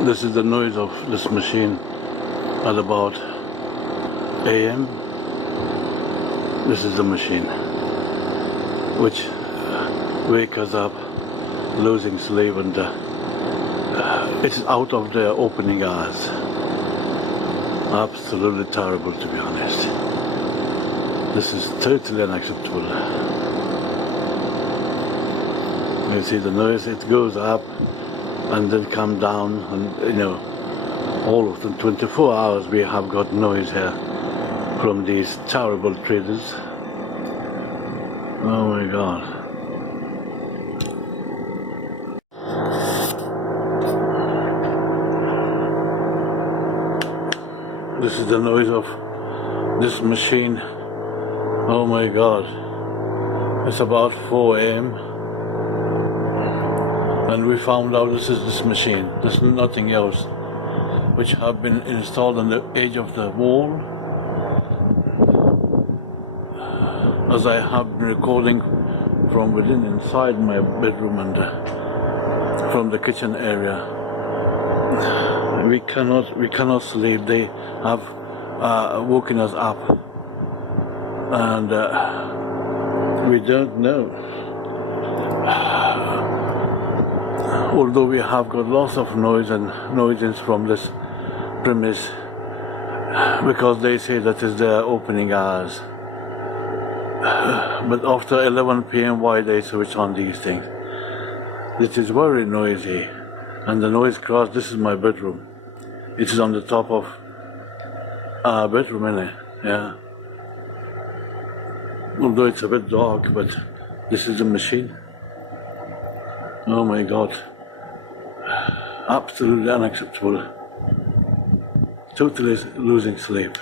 This is the noise of this machine at about AM. This is the machine which wakes us up, losing sleep, and it's out of the opening hours. Absolutely terrible, to be honest. This is totally unacceptable. You see the noise, it goes up and then come down, and all of the 24 hours we have got noise here from these terrible traders. Oh my God. This is the noise of this machine. Oh my God. It's about 4 AM. And we found out this is this machine. There's nothing else, which have been installed on the edge of the wall. As I have been recording from within inside my bedroom and from the kitchen area. We cannot sleep. They have woken us up, and we don't know. Although we have got lots of noise and noises from this premise, because they say that is their opening hours. But after 11 PM, why they switch on these things? It is very noisy, and the noise cross. This is my bedroom. It is on the top of our bedroom, innit? Yeah. Although it's a bit dark, but this is the machine. Oh my God. Absolutely unacceptable. Totally losing sleep.